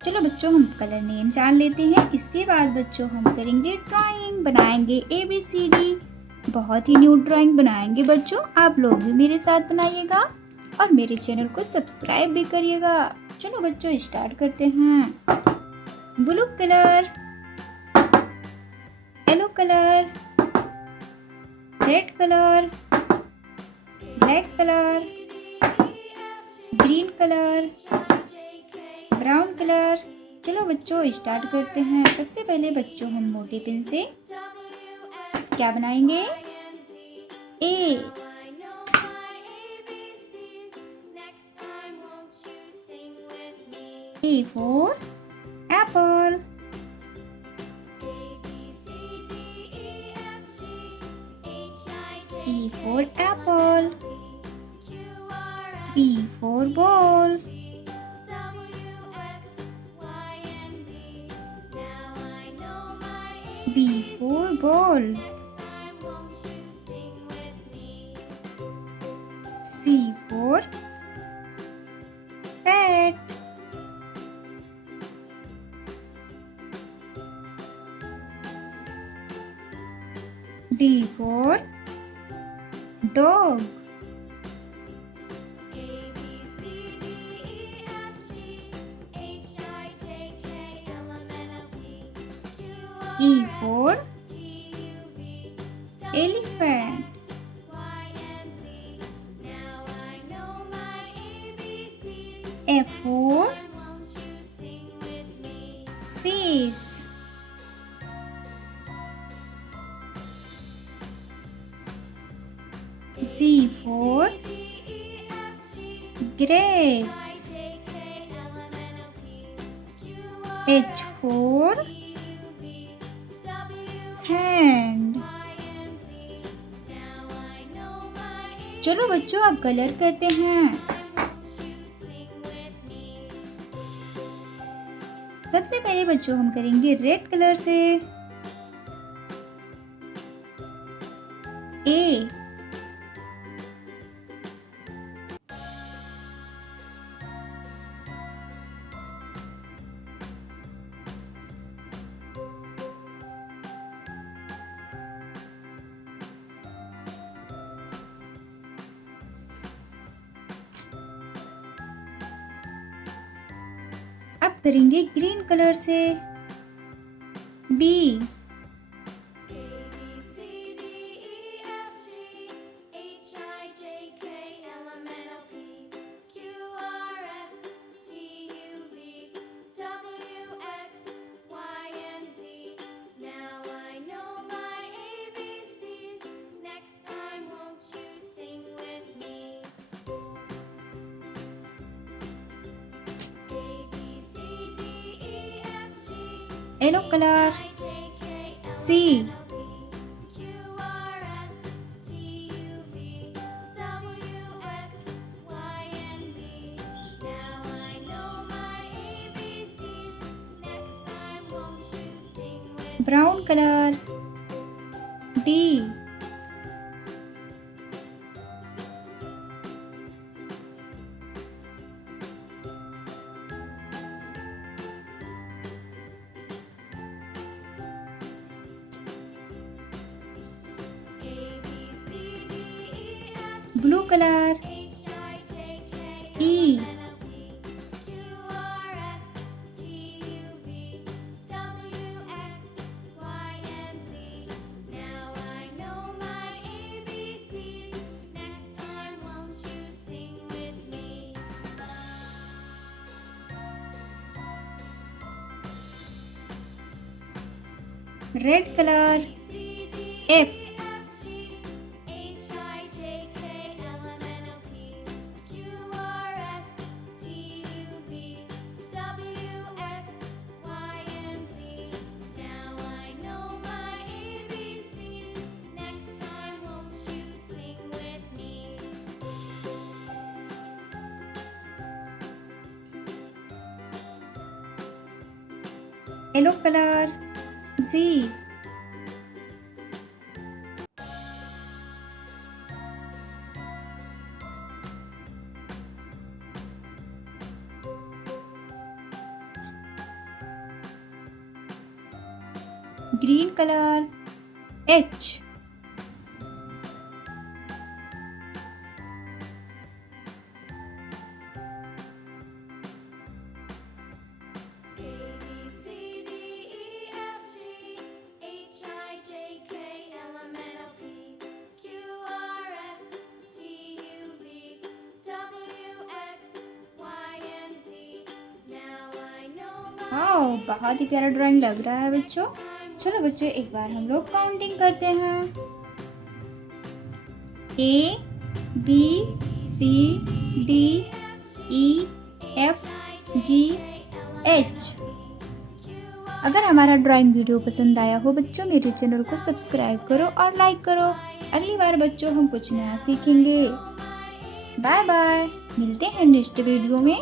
चलो बच्चों हम कलर नेम जान लेते हैं। इसके बाद बच्चों हम करेंगे ड्राइंग, बनाएंगे ABCD। बहुत ही न्यू ड्राइंग बनाएंगे बच्चों, आप लोग भी मेरे साथ बनाइएगा और मेरे चैनल को सब्सक्राइब भी करिएगा। चलो बच्चों स्टार्ट करते हैं। Blue colour, yellow colour, red colour, black colour, green colour, brown colour. चलो बच्चों स्टार्ट करते हैं। सबसे पहले बच्चों हम मोटे पेन से क्या बनाएंगे? ए। A for apple. E for apple. B for ball. B for ball. C for cat. D for dog. E for elephant. F for fish. Z for grapes. H for hand. चलो बच्चों अब colour करते हैं। सबसे पहले बच्चों हम करेंगे रेड कलर से। ए। अब करेंगे ग्रीन कलर से। B. Yellow colour. C। Brown colour. D। Blue colour. E। Red colour. F। Yellow colour. Z। Green colour H, wow बहुत ही प्यारा ड्राइंग लग रहा है बच्चों। चलो बच्चों एक बार हम लोग काउंटिंग करते हैं। A B C D E F G H। अगर हमारा ड्राइंग वीडियो पसंद आया हो बच्चों, मेरे चैनल को सब्सक्राइब करो और लाइक करो। अगली बार बच्चों हम कुछ नया सीखेंगे। बाय बाय, मिलते हैं नेक्स्ट वीडियो में।